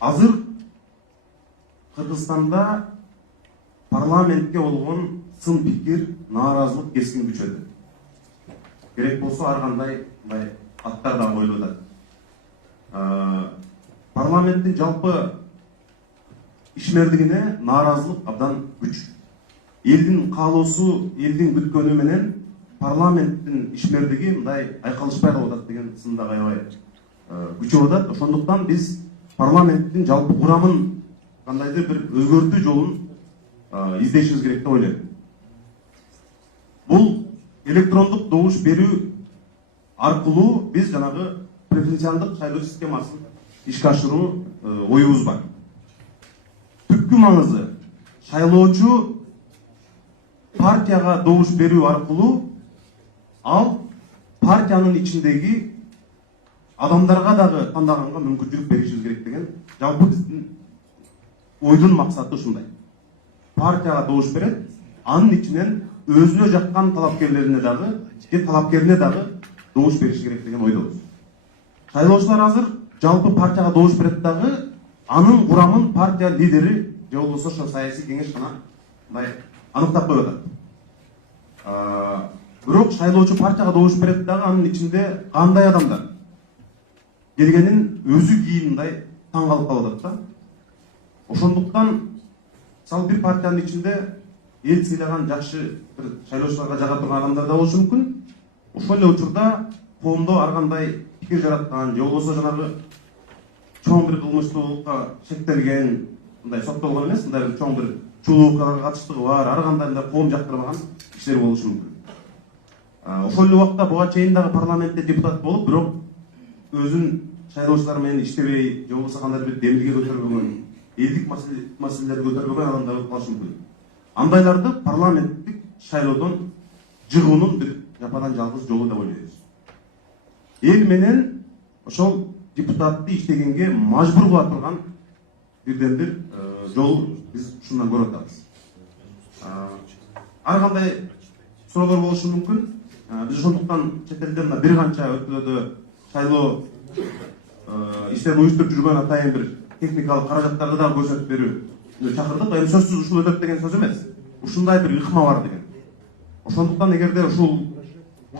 Азыр Кыргызстанда парламентке болгон сын пикир, нааразылык кескин күчөдү. Керек болсо ар кандай аттар да коюлуп атат. Парламенттин жалпы ишмердигине нааразылык абдан күч. Элдин каалоосу, элдин күткөнү менен парламенттин ишмердиги мындай айкалышпай калып атат деген сында аябай күчөп атат. Ошондуктан биз парламенттин жалпы курамын кандайдыр бир өзгөртүү жолун издешибиз керек деп ойлойм. Бул электрондук добуш берүү аркылуу биз жанагы преференциалдык шайлоо системасын ишке ашыруу оюбуз бар. Түпкү маңызы шайлоочу партияга добуш берүү аркылуу ал партиянын ичиндеги адамдарга дагы тандаганга мүмкүнчүлүк беришибиз керек деген жалпы биздин ойдун максаты ушундай. Партияга добуш берет, анын ичинен өзүнө жаккан талапкерлерине дагы добуш бериш керек деген ойдобуз. Шайлоочулар азыр жалпы партияга добуш берет дагы анын курамын партия лидери же болбосо ошо саясий кеңеш гана мындай аныктап коюп атат. Бирок шайлоочу партияга добуш берет дагы анын ичинде кандай адамдар келгенин өзү кийин мындай таң калып атат да. Ошондуктан мисалы бир партиянын ичинде эл сыйлаган жакшы бир шайлоочуларга жага турган адамдар да болушу мүмкүн. Ошол эле учурда коомдо ар кандай пикир жараткан же болбосо жанагы чоң бир кылмыштуулукка шектелген, мындай соттолгон эмес, мындай бир чоң бир чулуукка катыштыгы бар, ар кандай мындай коом жактырбаган кишилер болушу мүмкүн. Ошол эле убакта буга чейин дагы парламентте депутат болуп, бирок өзүн шайлоочулар менен иштебей, же болбосо кандайдыр бир демилге көтөрбөгөн, элдик маселелерди көтөрбөгөн адамдар болуп калышы мүмкүн. Андайларды парламенттик шайлоодон жыгуунун бир жападан жалгыз жолу деп ойлойбуз. Эл менен ошол депутатты иштегенге мажбур кыла турган бирден бир жол биз ушундан көрүп атабыз. Ар кандай суроолор болушу мүмкүн. Биз ошондуктан чет элде мына бир канча өлкөлөрдө шайлоо иштерин уюштуруп жүргөн атайын бир техникалык каражаттарды дагы көрсөтүп берүү чакырдык. Эми сөзсүз ушул өтөт деген сөз эмес. Ушундай бир ыкма бар деген. Ошондуктан эгерде ушулга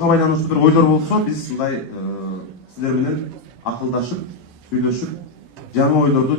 байланыштуу бир ойлор болсо, биз мындай силер менен акылдашып, сүйлөшүп, жаңы ойлорду